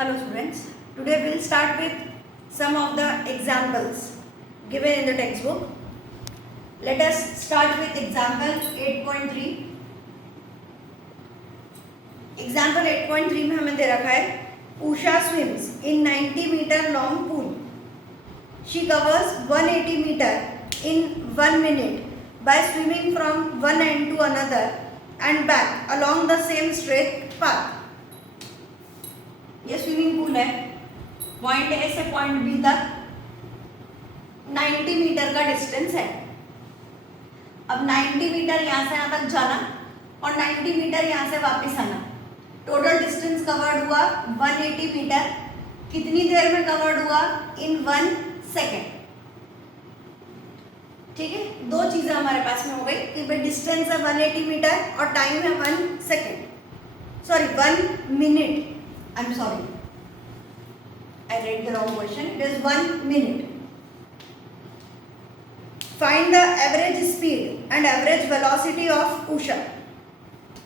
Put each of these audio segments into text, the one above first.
Hello students, today we will start with some of the examples given in the textbook. Let us start with example 8.3. Example 8.3 में हमें दे रखा है Usha swims in 90 meter long pool. She covers 180 meter in 1 minute by swimming from one end to another and back along the same straight path. ये swimming pool है, point A से point B तक 90 metre का distance है. अब 90 metre यहाँ से यहाँ तक जाना और 90 मीटर यहाँ से वापस आना. टोटल डिस्टेंस कवर्ड हुआ 180 मीटर. कितनी देर में कवर्ड हुआ? इन 1 सेकेंड. ठीक है, दो चीजें हमारे पास में हो गई कि भाई डिस्टेंस है 180 मीटर और टाइम है 1 second, sorry 1 minute. I'm sorry, I read the wrong question. It is 1 minute. Find the average speed and average velocity of Usha.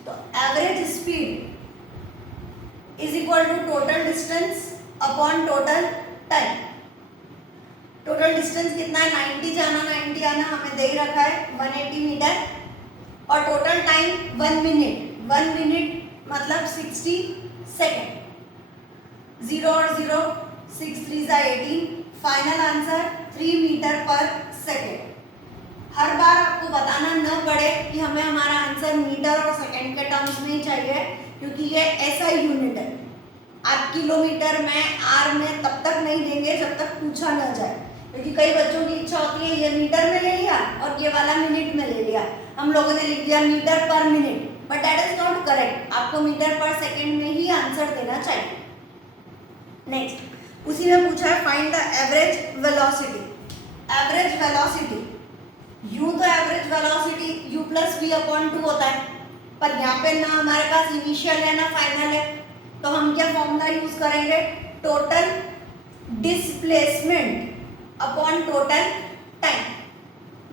So average speed is equal to total distance upon total time. Total distance कितना है? 90 जाना 90 आना हमें दे ही रखा है 180 metre और total time 1 minute. 1 minute मतलब 60 second. 0 और 0 6 3 18. Final answer 3 metre per second. हर बार आपको बताना न पड़े कि हमें हमारा आंसर मीटर और सेकेंड के टर्म्स में ही चाहिए, क्योंकि ये ऐसा यूनिट है. आप किलोमीटर में आर में तब तक नहीं देंगे जब तक पूछा न जाए, क्योंकि कई बच्चों की इच्छा होती है ये मीटर में ले लिया और ये वाला मिनट में ले लिया. हम लोगों ने लिख दिया metre per minute, but that is not correct. आपको मीटर पर सेकेंड में ही आंसर देना चाहिए. नेक्स्ट, उसी में पूछा है find the average velocity. Average velocity, यूं तो average velocity u plus v upon 2 होता है, पर यहाँ पे ना हमारे पास इनिशियल है ना फाइनल है, तो हम क्या फॉर्मूला यूज करेंगे? Total displacement upon total time.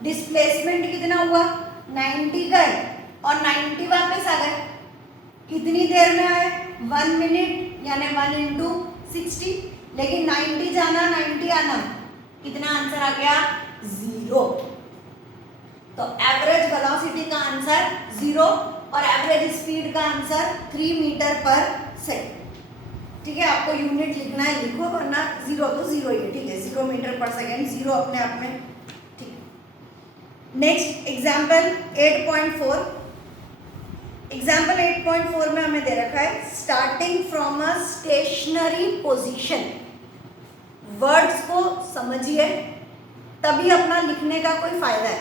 Displacement कितना हुआ? 90 गए और 90 वापस आ गए. कितनी देर में आए? 1 मिनट, यानी 1 इंटू 60. लेकिन 90 जाना 90 आना, कितना आंसर आ गया? 0. तो एवरेज वेलोसिटी का आंसर 0 और एवरेज स्पीड का आंसर 3 मीटर पर सेकेंड. ठीक है, आपको यूनिट लिखना है लिखो, वरना 0 तो 0 ही है. ठीक है, 0 मीटर पर सेकेंड, 0 अपने आप में. ठीक. Next example 8.4. एग्जाम्पल 8.4 में हमें दे रखा है starting from a stationary position. Words को समझिए तभी अपना लिखने का कोई फायदा है.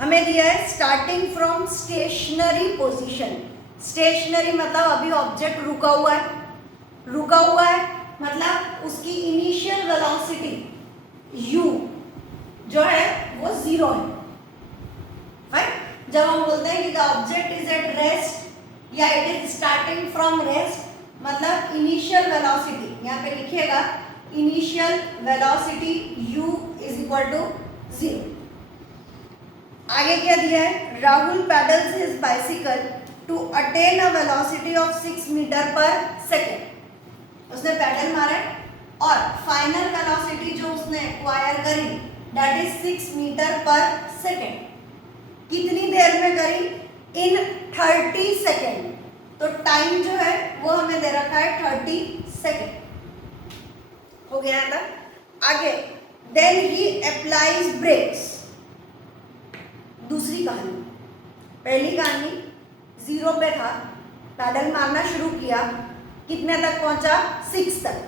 हमें दिया है starting from stationary position. Stationary मतलब अभी ऑब्जेक्ट रुका हुआ है. रुका हुआ है मतलब उसकी इनिशियल वेलोसिटी u जो है वो 0 है. राइट. जब हम बोलते हैं कि the object is at rest या it is starting from rest, मतलब इनिशियल वेलोसिटी यहाँ पे लिखिएगा initial velocity u is equal to 0. आगे क्या दिया है? Rahul pedals his bicycle to attain a velocity of 6 metre per second. उसने पैडल मारा और फाइनल वेलोसिटी जो उसने एक्वायर करी that is 6 metre per second. कितनी देर में करी? इन 30 सेकेंड. तो टाइम जो है वो हमें दे रखा है 30 सेकेंड. हो गया था. आगे देन ही अप्लाइज ब्रेक्स. दूसरी कहानी. पहली कहानी 0 पे था, पैडल मारना शुरू किया, कितने तक पहुंचा? 6 तक.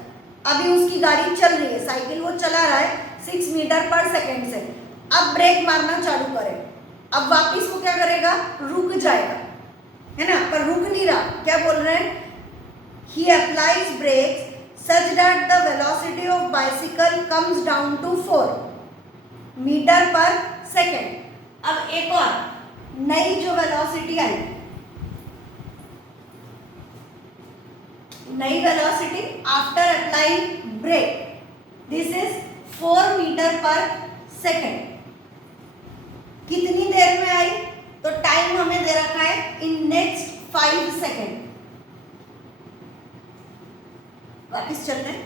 अभी उसकी गाड़ी चल रही है, साइकिल वो चला रहा है 6 मीटर पर सेकेंड से. अब ब्रेक मारना चालू करे. अब वापिस वो क्या करेगा? रुक जाएगा, है ना. पर रुक नहीं रहा. क्या बोल रहे हैं? He applies brakes such that the velocity of bicycle comes down to 4 metre per second. अब एक और नई जो वेलोसिटी आई, नई velocity after applying brake, this is 4 metre per second. कितनी देर में आई? तो टाइम हमें दे रखा है इन नेक्स्ट 5 सेकेंड. वापस चलते हैं।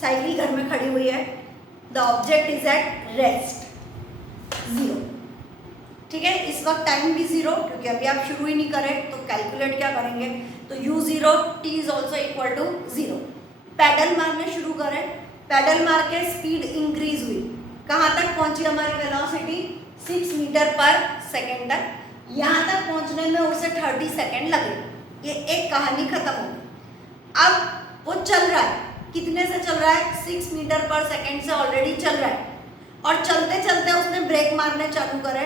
साइकिल घर में खड़ी हुई है, the object is at rest, 0। ठीक है, इस वक्त टाइम भी 0 क्योंकि अभी आप शुरू ही नहीं करें तो कैलकुलेट क्या करेंगे, तो u0 t is also equal to 0। Pedal मारने शुरू करें, पैडल मार के स्पीड इंक्रीज हुई, कहाँ तक पहुंची हमारी वेलोसिटी, 6 मीटर पर सेकेंड तक। यहाँ तक पहुंचने में उसे 30 सेकेंड लगे, ये एक कहानी खत्म हो गई। अब वो चल रहा है, कितने से चल रहा है, 6 मीटर पर सेकेंड से ऑलरेडी चल रहा है, और चलते चलते उसने ब्रेक मारने चालू करे,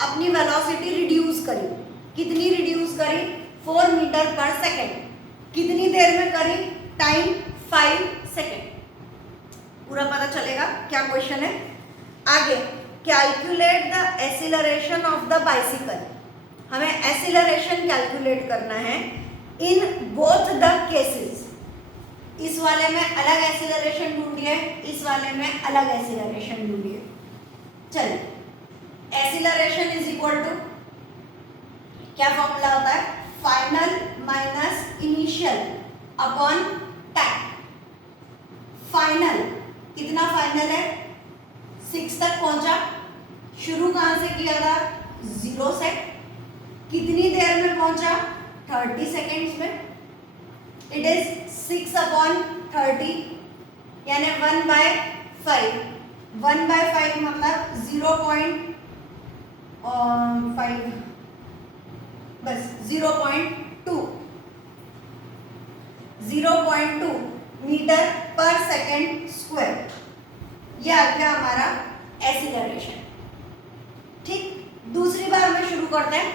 अपनी वेलोसिटी रिड्यूस करी, कितनी रिड्यूस करी, 4 मीटर पर सेकेंड। कितनी देर में करी, टाइम 5 सेकेंड। पूरा पता चलेगा क्या क्वेश्चन है। आगे, calculate the acceleration of the bicycle, हमें एक्सीलरेशन कैलकुलेट करना है इन बोथ द केसेस। इस वाले में अलग एक्सीलरेशन ढूंढिए, इस वाले में अलग एक्सीलरेशन ढूंढिए। चलिए, एक्सीलरेशन इज इक्वल टू, क्या फॉर्मूला होता है, final minus initial upon time. Final, कितना फाइनल है, 6 तक पहुंचा, शुरू कहां से किया था, 0 से, कितनी देर में पहुंचा, 30 सेकेंड्स में। इट इज 6 अपॉन 30 यानी 1/5, 1/5 मतलब 0.5, बस 0.2 मीटर पर सेकेंड स्क्वायर, ये आ गया हमारा एक्सीलरेशन। ठीक, दूसरी बार में शुरू करते हैं,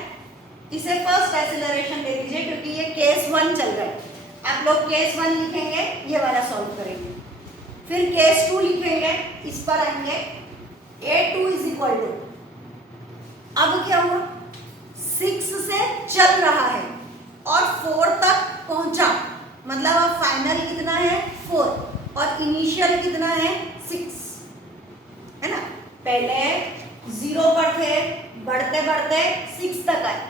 इसे फर्स्ट एक्सीलरेशन ले लीजिए क्योंकि ये केस 1 चल रहा है। आप लोग केस 1 लिखेंगे, ये वाला सॉल्व करेंगे, फिर केस 2 लिखेंगे, इस पर आएंगे, a2 इज इक्वल टू, अब क्या हुआ, 6 से चल रहा है और 4 तक पहुंचा, मतलब अब फाइनल कितना है, 4, और इनिशियल कितना है, 6, है ना। पहले 0 पर थे, बढ़ते बढ़ते 6 तक आए,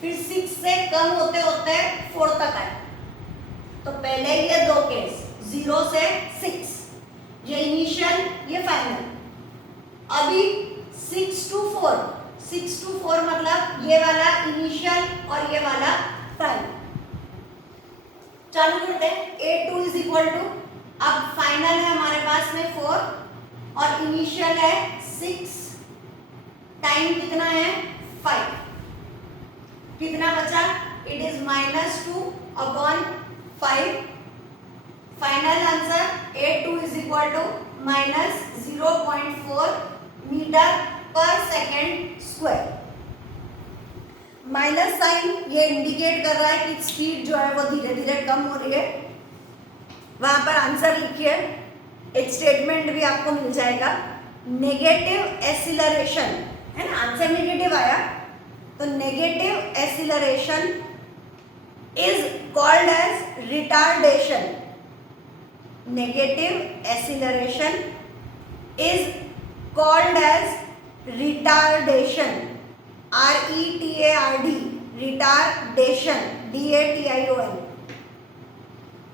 फिर 6 से कम होते होते 4 तक आए। तो पहले ये दो केस, 0 से 6, ये इनिशियल, ये फाइनल। अभी 6 to 4 मतलब ये वाला इनिशियल और ये वाला फाइनल। चालू करते हैं, a2 इज इक्वल टू, अब फाइनल है हमारे पास में 4 और इनिशियल है 6, टाइम कितना है, 5, कितना बचा, it is -2 upon 5। Final answer a2 is equal to -0.4 metre per second square. Minus sign ये इंडिकेट कर रहा है कि स्पीड जो है वो धीरे धीरे कम हो रही है। वहां पर आंसर लिखिए, एक स्टेटमेंट भी आपको मिल जाएगा, नेगेटिव एक्सीलरेशन, है ना, आंसर नेगेटिव आया, तो negative acceleration is called as retardation. Negative acceleration is called as retardation, RETARD, retardation, DATION।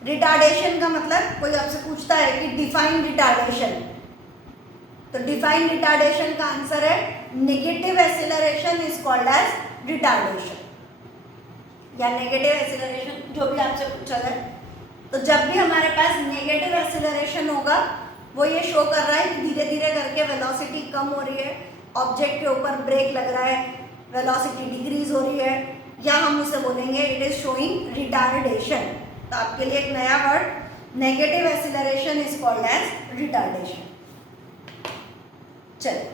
Retardation का मतलब, कोई आपसे पूछता है कि डिफाइन रिटार्डेशन, तो डिफाइन रिटार्डेशन का आंसर है negative acceleration is called as retardation, या नेगेटिव एक्सीलरेशन, जो भी आपसे पूछा जाए। तो जब भी हमारे पास नेगेटिव एक्सीलरेशन होगा, वो ये शो कर रहा है कि धीरे धीरे करके वेलोसिटी कम हो रही है, ऑब्जेक्ट के ऊपर ब्रेक लग रहा है, वेलोसिटी डिक्रीज हो रही है, या हम उसे बोलेंगे इट इज शोइंग रिटार्डेशन। तो आपके लिए एक नया word, negative acceleration is called as retardation. चलिए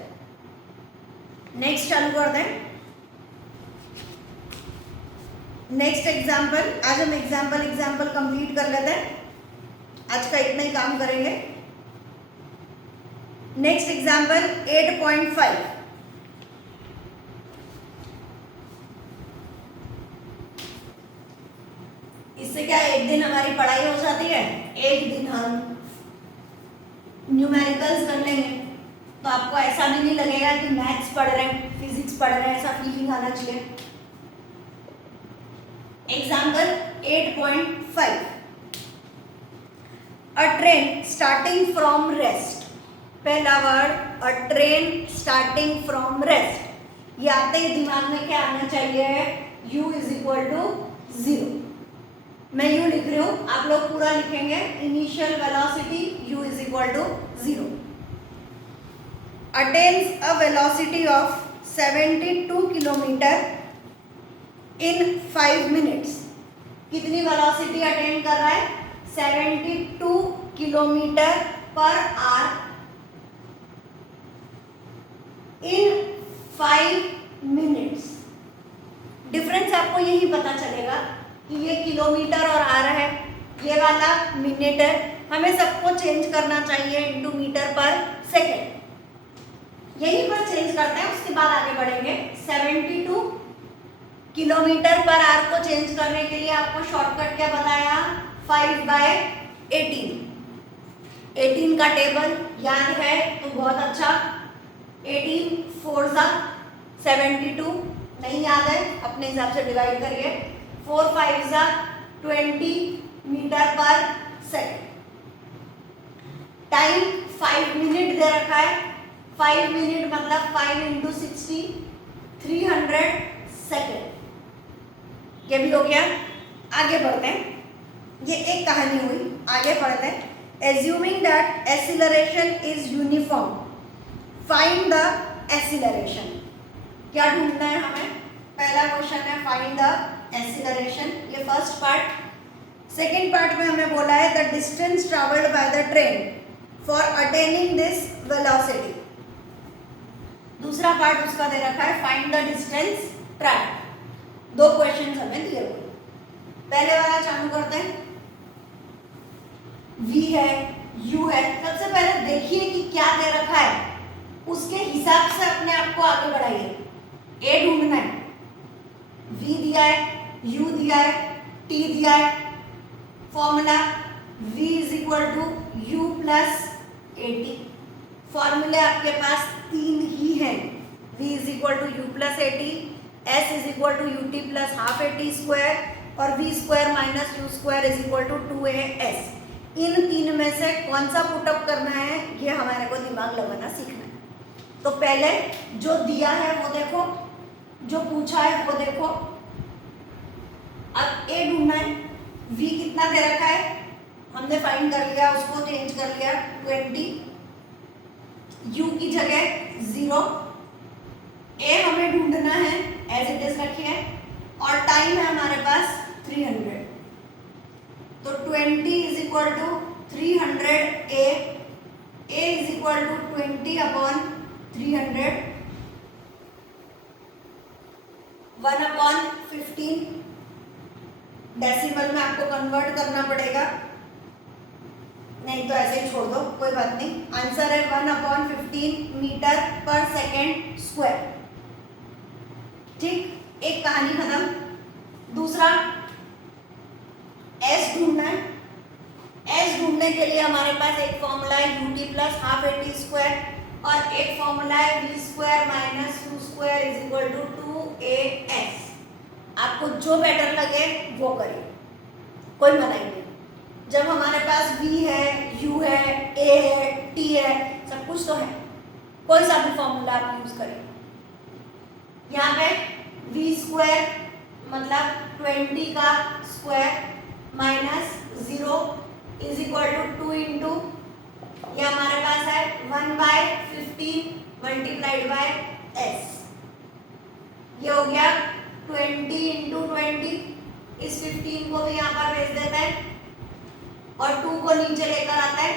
नेक्स्ट चालू कर दें। नेक्स्ट एग्जाम्पल, आज हम एग्जाम्पल कंप्लीट कर लेते हैं, आज का इतना ही काम करेंगे। नेक्स्ट एग्जाम्पल 8.5, इससे क्या एक दिन हमारी पढ़ाई हो जाती है, एक दिन हम न्यूमेरिकल्स कर लेंगे, तो आपको ऐसा भी नहीं लगेगा कि मैथ्स पढ़ रहे हैं, फिजिक्स पढ़ रहे हैं, ऐसा फीलिंग आना चाहिए। Example 8.5, a train starting from rest, पहला word a train starting from rest, ये आते ही दिमाग में क्या आना चाहिए, u इज इक्वल टू 0। मैं u लिख रही हूं, आप लोग पूरा लिखेंगे, initial velocity u is equal to 0, attains a velocity of 72 kilometre in 5 minutes, कितनी वेलोसिटी अटेन कर रहा है, 72 kilometre per our in 5 minutes. Difference आपको यही पता चलेगा कि ये किलोमीटर और आवर है, ये वाला मिनट है, हमें सबको चेंज करना चाहिए इनटू मीटर पर सेकेंड, यहीं पर चेंज करते हैं, उसके बाद आगे बढ़ेंगे। 72 किलोमीटर पर आवर को चेंज करने के लिए आपको शॉर्टकट क्या बताया, 5/18, 18 का टेबल याद है तो बहुत अच्छा, 18 4 ज़ा 72, नहीं याद है अपने हिसाब से डिवाइड करिए, 4 5 ज़ा 20 metre per second, time 5 minute दे रखा है, 5 मिनट मतलब 5 इंटू 60 300 सेकेंड, ये भी हो गया। आगे बढ़ते हैं, ये एक कहानी हुई, आगे बढ़ते हैं। Assuming that acceleration is uniform, find the acceleration, क्या ढूंढना है हमें, पहला क्वेश्चन है फाइंड द एक्सीलरेशन, ये फर्स्ट पार्ट। सेकेंड पार्ट में हमें बोला है the distance travelled bye the train for attaining this velocity, दूसरा पार्ट उसका दे रखा है फाइंड द डिस्टेंस ट्रैवल्ड, दो क्वेश्चन हमें दिए हुए। पहले वाला चालू करते हैं, v है u है, सबसे पहले देखिए कि क्या दे रखा है, उसके हिसाब से अपने आप को आगे बढ़ाइए। a ढूंढना है, v दिया है, u दिया है, t दिया है, formula v is equal to u plus at, फॉर्मूले आपके पास तीन ही हैं, v is equal to u plus at, s is equal to ut plus half at square और v square minus u square is equal to 2as। इन तीन में से कौन सा पुटअप करना है ये हमारे को दिमाग लगाना सीखना है। तो पहले जो दिया है वो देखो, जो पूछा है वो देखो, अब a ढूंढना है, v कितना दे रखा है हमने फाइंड कर लिया, उसको चेंज कर लिया 20, u की जगह 0, a हमें ढूंढना है एज इट इज रखिए, और टाइम है हमारे पास 300, तो 20 is equal to 300 a is equal to 20 upon 300, 1/15, decimal में आपको कन्वर्ट करना पड़ेगा, नहीं तो ऐसे ही छोड़ दो कोई बात नहीं, आंसर है 1/15 मीटर पर सेकेंड स्क्वायर। ठीक, एक कहानी खत्म। दूसरा s ढूंढना है, s ढूंढने के लिए हमारे पास एक फॉर्मूला है ut plus half at square और एक फॉर्मूला है v square minus u square is equal to 2as। आपको जो बेटर लगे वो करिए, कोई मना ही नहीं। जब हमारे पास v है, u है, a है, t है, सब कुछ तो है, कोई सा भी फॉर्मूला आप यूज करें। यहाँ पे v स्क्वायर मतलब 20 का square minus 0 is equal to 2 into, ये हमारे पास है 1/15 मल्टीप्लाइड बाय s, ये हो गया 20 इंटू 20, इस 15 को भी यहाँ पर भेज देते हैं और 2 को नीचे लेकर आता है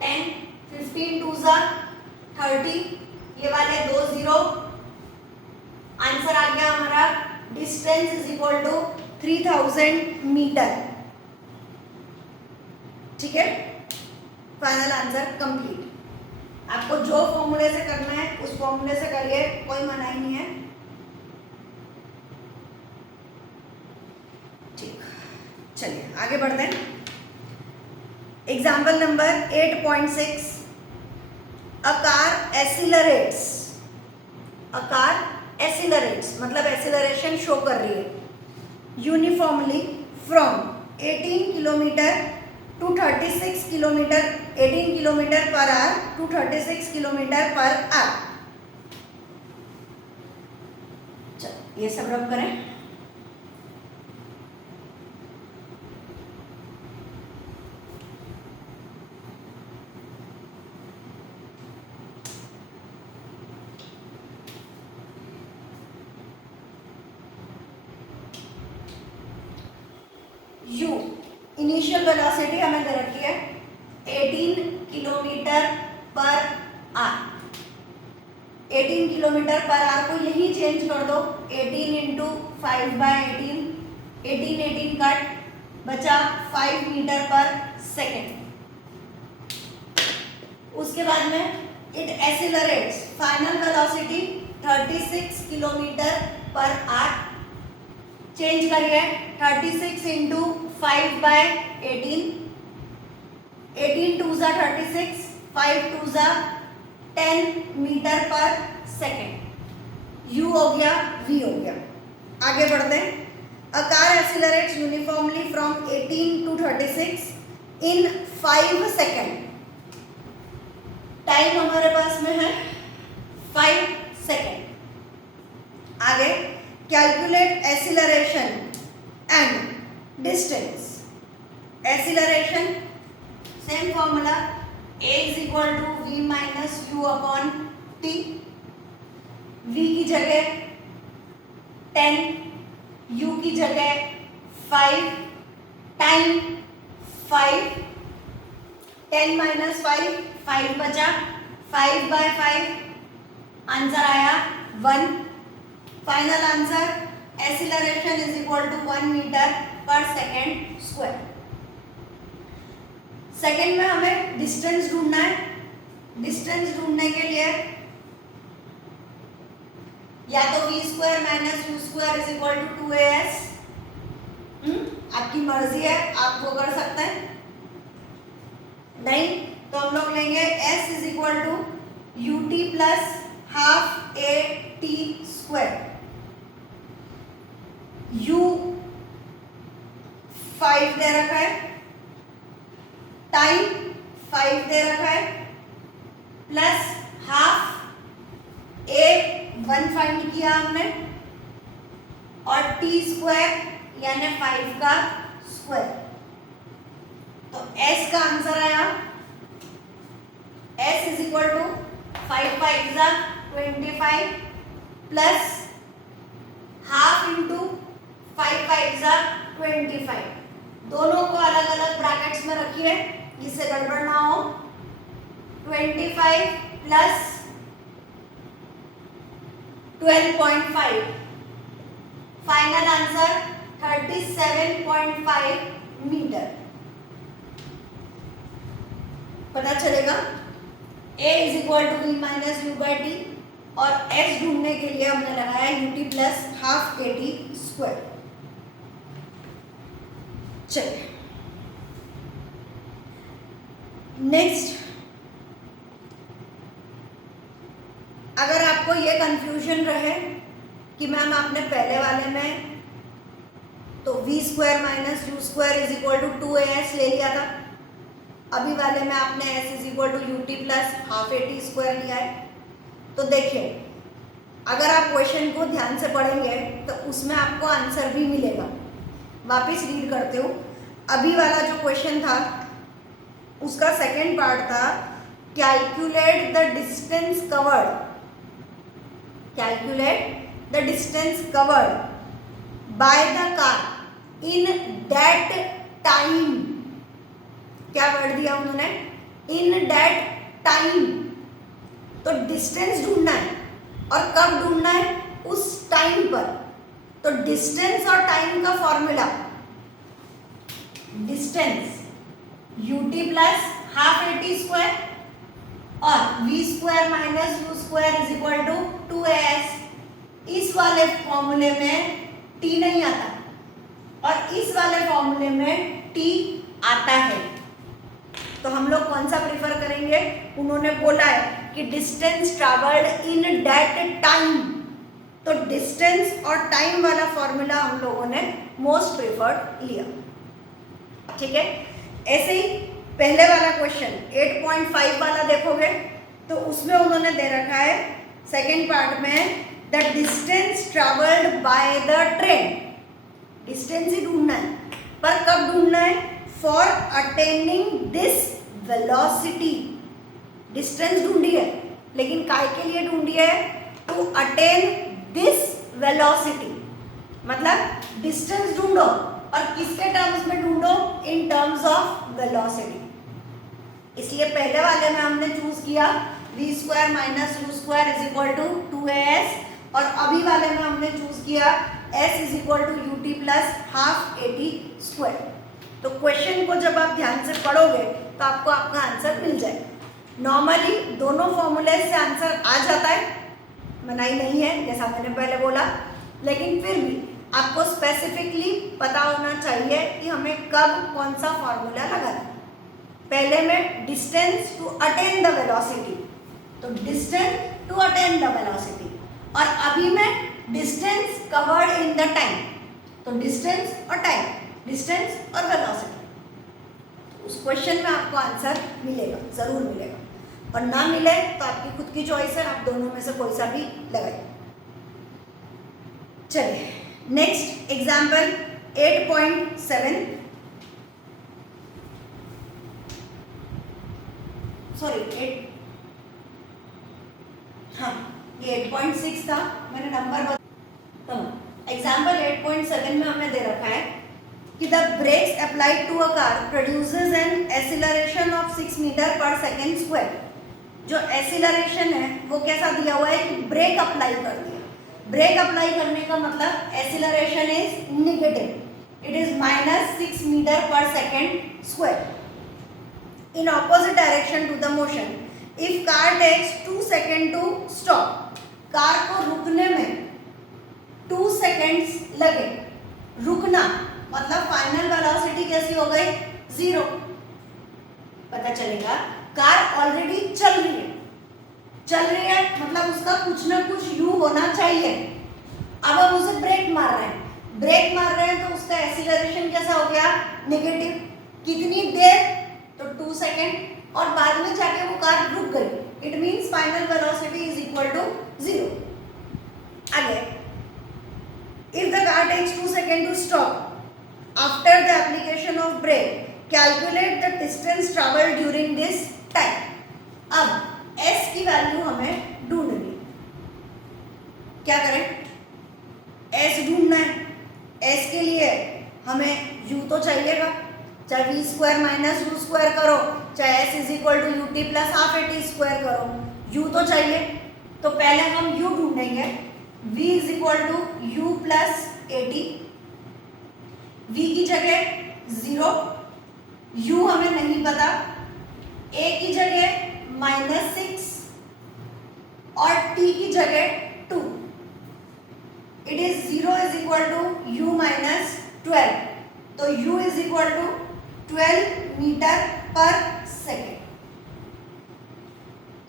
10, 15 2 ज़ा 30, ये वाले 2 0, आंसर आ गया हमारा distance is equal to 3000 metre. ठीक है, फाइनल आंसर कंप्लीट। आपको जो फॉर्मूले से करना है उस फॉर्मूले से करिए, कोई मना ही नहीं है। ठीक, चलिए आगे बढ़ते हैं। Example number 8.6, a car accelerates, a car accelerates मतलब एक्सीलरेशन शो कर रही है uniformly from 18 kilometre to 36 kilometre, 18 kilometre per hour to 36 kilometre per hour. चलो ये सब रब करें। u इनिशियल वेलोसिटी हमें दे रखी है 18 kilometre per our. 18 kilometre per our को यही चेंज कर दो, 18 इंटू 5/18, 18 कट, बचा 5 मीटर पर सेकेंड। उसके बाद में it accelerates, final velocity 36 kilometre per hour. Change करिए, 36 इंटू 5/18, 18 2 ज़ा 36, 5 2 ज़ा 10 मीटर पर सेकेंड। u हो गया, v हो गया। आगे बढ़ते हैं। A car accelerates uniformly from 18 to 36 in 5 second. Time हमारे पास में है 5 सेकेंड। आगे calculate acceleration and distance. Acceleration same formula, a is equal to v minus u upon t। v की जगह 10, u की जगह 5, टाइम 5, 10 माइनस 5, 5 बचा, 5/5, आंसर आया 1। Final answer acceleration is equal to 1 metre per second square. Second में हमें distance ढूंढना है। डिस्टेंस ढूंढने के लिए या तो v square minus u square is equal to 2as, आपकी मर्जी है, आप वो कर सकते हैं। नहीं तो हम लोग लेंगे s is equal to ut plus half a t square. u 5 दे रखा है, टाइम 5 दे रखा है, प्लस हाफ a 1 फाइंड किया हमने, और t स्क्वायर यानी 5 का स्क्वायर। तो s का आंसर आया s इज इक्वल टू 5 5 ज़ा 25 प्लस हाफ इंटू 5 5 ज़ा 25। दोनों को अलग अलग ब्रैकेट्स में रखिए जिससे गड़बड़ ना हो। 25 प्लस 12.5, फाइनल आंसर 37.5 मीटर। पता चलेगा a is equal to v minus u by t, और s ढूंढने के लिए हमने लगाया ut plus half a t square. चलिए नेक्स्ट, अगर आपको ये कंफ्यूजन रहे कि मैम आपने पहले वाले में तो v square minus u square is equal to 2as ले लिया था, अभी वाले में आपने s is equal to ut plus half a t square लिया है, तो देखिए अगर आप क्वेश्चन को ध्यान से पढ़ेंगे तो उसमें आपको आंसर भी मिलेगा। वापस रीड करते हो, अभी वाला जो क्वेश्चन था उसका सेकंड पार्ट था calculate the distance covered, calculate the distance covered by the car in that time. क्या वर्ड दिया उन्होंने? In that time. तो डिस्टेंस ढूंढना है, और कब ढूंढना है? उस टाइम पर। तो डिस्टेंस और टाइम का formula, distance ut plus half a t square और v square minus u square is equal to 2as। इस वाले फॉर्मूले में t नहीं आता और इस वाले फॉर्मूले में t आता है, तो हम लोग कौन सा प्रीफर करेंगे? उन्होंने बोला है कि distance travelled in that time, तो डिस्टेंस और टाइम वाला फॉर्मूला हम लोगों ने मोस्ट प्रेफर्ड लिया। ठीक है। ऐसे ही पहले वाला क्वेश्चन 8.5 वाला देखोगे तो उसमें उन्होंने दे रखा है सेकेंड पार्ट में the distance travelled by the train. Distance ही ढूंढना है, पर कब ढूंढना है? For attaining this velocity. Distance ढूंढी है, लेकिन काय के लिए ढूंढी है? To attain this velocity. मतलब डिस्टेंस ढूंढो, और किसके टर्म्स में ढूंढो? In terms of velocity. इसलिए पहले वाले में हमने चूज किया v square minus u square is equal to 2as, और अभी वाले में हमने चूज किया s is equal to ut plus half at square. तो क्वेश्चन को जब आप ध्यान से पढ़ोगे तो आपको आपका आंसर मिल जाएगा। नॉर्मली दोनों फॉर्मूले से आंसर आ जाता है, मनाही नहीं है जैसा मैंने पहले बोला, लेकिन फिर भी आपको स्पेसिफिकली पता होना चाहिए कि हमें कब कौन सा फॉर्मूला लगाना है। पहले में distance to attain the velocity, तो distance to attain the velocity, और अभी में distance covered in the time, तो डिस्टेंस और टाइम, डिस्टेंस और वेलोसिटी। उस क्वेश्चन में आपको आंसर मिलेगा, जरूर मिलेगा, और ना मिले तो आपकी खुद की चॉइस है, आप दोनों में से कोई सा भी लगाइए। चलिए नेक्स्ट एग्जाम्पल 8.7, सॉरी 8, हाँ ये 8.6 था, मैंने नंबर बता। एग्जाम्पल 8.7 में हमें दे रखा है कि the brakes applied to a car produces an acceleration of 6 metre per second square. जो एक्सीलरेशन है वो कैसा दिया हुआ है कि ब्रेक अप्लाई कर दिया। ब्रेक अप्लाई करने का मतलब acceleration is negative, it is minus 6 metre per second square in opposite direction to the motion. If car takes 2 second to stop, car को रुकने में 2 सेकेंड्स लगे। रुकना मतलब फाइनल वेलोसिटी कैसी हो गई? 0। पता चलेगा कार ऑलरेडी चल रही है, मतलब उसका कुछ ना कुछ यू होना चाहिए। अब हम उसे ब्रेक मार रहे हैं तो उसका एक्सीलरेशन कैसा हो गया? नेगेटिव। कितनी देर? तो 2 सेकेंड, और बाद में जाके वो कार रुक गई। It means final velocity is equal to 0। आगे, if the car takes 2 second to stop after the application of brake, calculate the distance travelled during this time. अब s की वैल्यू हमें ढूंढनी, क्या करें? s ढूंढना है। s के लिए हमें u तो चाहिएगा, चाहे v square minus u square करो, चाहे s is equal to ut plus half at square करो, u तो चाहिए। तो पहले हम u ढूंढेंगे, v is equal to u plus at। v की जगह 0, u हमें नहीं पता, a की जगह -6 और t की जगह 2। It is 0 is equal to u minus 12, तो u is equal to 12 metre per second.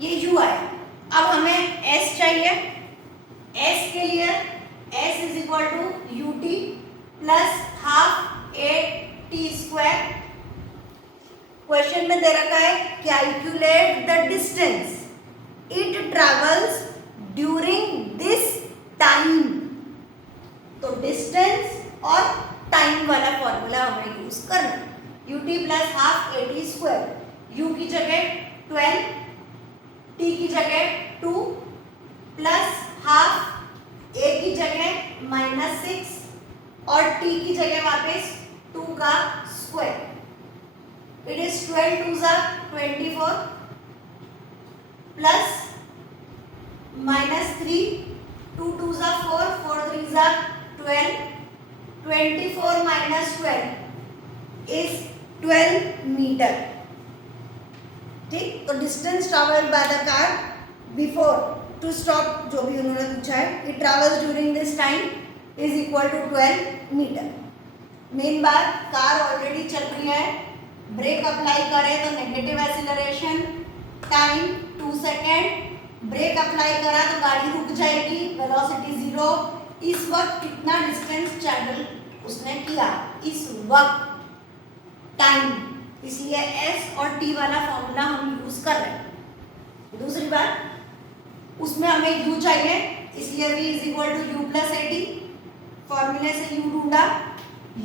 ये u आया। अब हमें s चाहिए। s के लिए s is equal to ut plus half at square. Question में दे रखा है calculate the distance it travels during this time. तो डिस्टेंस और टाइम वाला फॉर्मूला हमें यूज करना है। ut plus half at square, u की जगह 12, t की जगह 2 प्लस हाफ a की जगह -6 और t की जगह वापस 2 का square. It is 12 2s are 24 plus -3, 2 2s are 4, 4 3s are 12, 24 minus 12 is 12 metre. ठीक, तो distance travelled by the car before to stop, जो भी उन्होंने पूछा है, it travels during this time is equal to 12 metre. Main बात, car already चल रही है, ब्रेक अप्लाई करें तो negative acceleration, time 2 second, brake apply करा तो गाड़ी रुक जाएगी, वेलोसिटी 0। इस वक्त कितना डिस्टेंस ट्रैवल उसने किया? इस वक्त टाइम, इसलिए एस और टी वाला फॉर्मूला हम यूज कर रहे हैं। दूसरी बात, उसमें हमें यू चाहिए, इसलिए v is equal to u plus a t, फॉर्मूले से यू ढूंढा,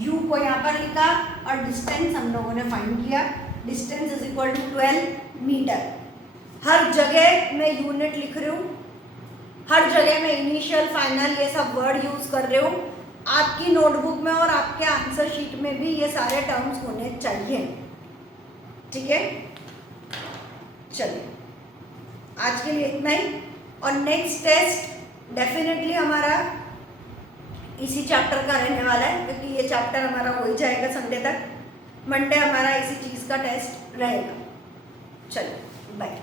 यू को यहाँ पर लिखा और डिस्टेंस हम लोगों ने फाइंड किया, distance is equal to 12 metre. हर जगह मैं यूनिट लिख रही हूँ, हर जगह मैं इनिशियल फाइनल ये सब वर्ड यूज कर रही हूँ। आपकी नोटबुक में और आपके आंसर शीट में भी ये सारे टर्म्स होने चाहिए, ठीक है। चलिए आज के लिए इतना ही, और नेक्स्ट टेस्ट डेफिनेटली हमारा इसी चैप्टर का रहने वाला है, क्योंकि ये चैप्टर हमारा हो ही जाएगा संडे तक। मंडे हमारा इसी चीज़ का टेस्ट रहेगा। चलिए बाय।